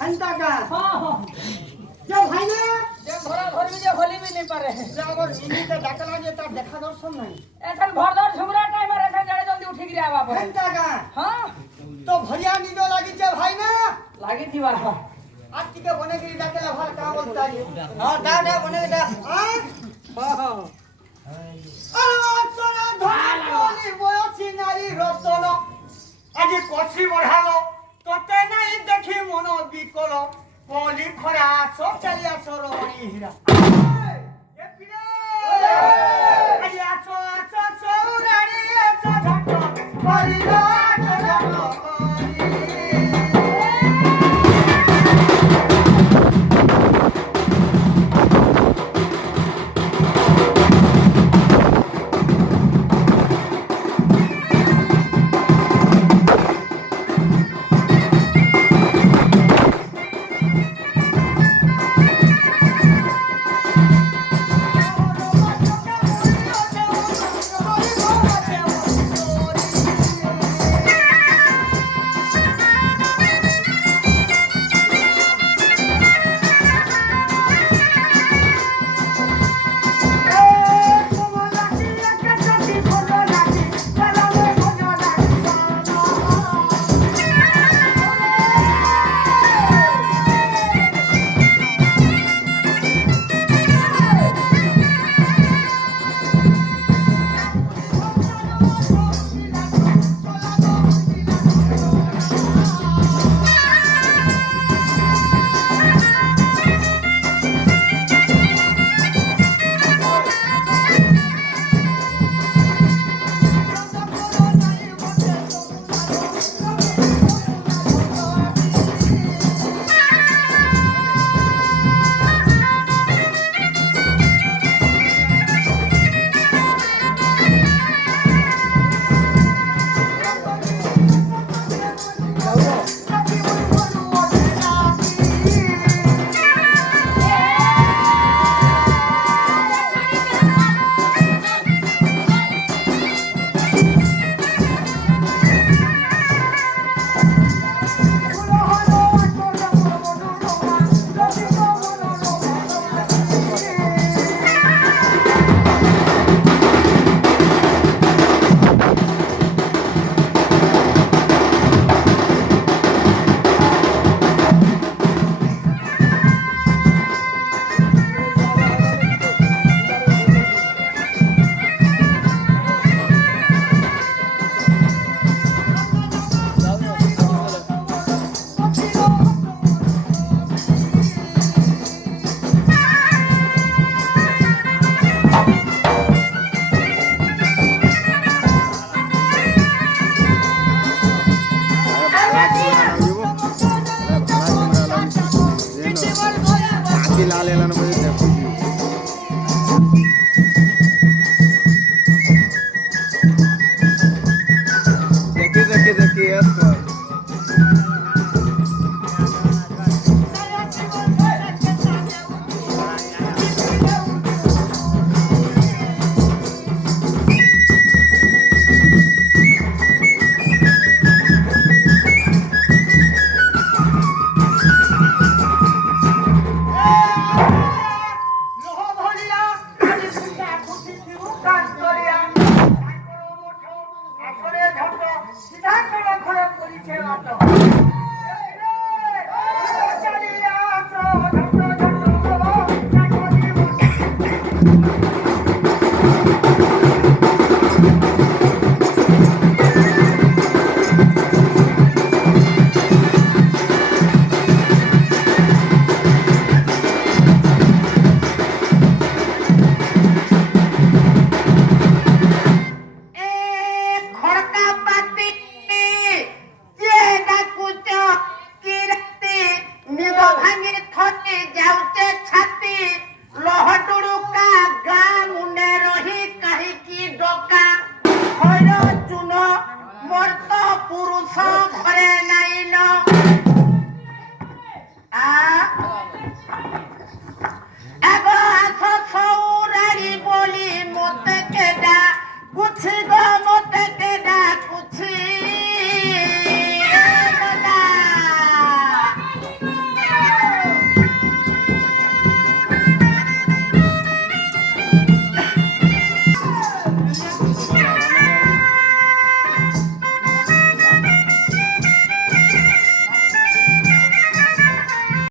हंता का हां जे भाई ने जे घरा घर भी जे होली भी नहीं पारे जे हमर मिनी के डाकला जे तार देखा दर्शन नहीं एथन भरदर झुमरा टाइम रे एथन जड़े जल्दी उठी गिरा आवा पर हंता का हां तो भरिया निदो लागी जे भाई ने लागी दीवा आज के बने के डाकला भार का बोलता है हां दा बने दा हां हां सोना धोली बयसी नारी रतन आज कसी बढ़ालो तते नहीं देखी मन बिकल पली खरा सब चलिया सरमणी हीरा ए पिले आज आछो आछो सौरानी आछो झट करिलो आछो झट ଭାଙ୍ଗି ଥକି ଯାଉଛେ ଛାତି ଲହଟୁଡୁକା ଗାଁ ମୁଣ୍ଡ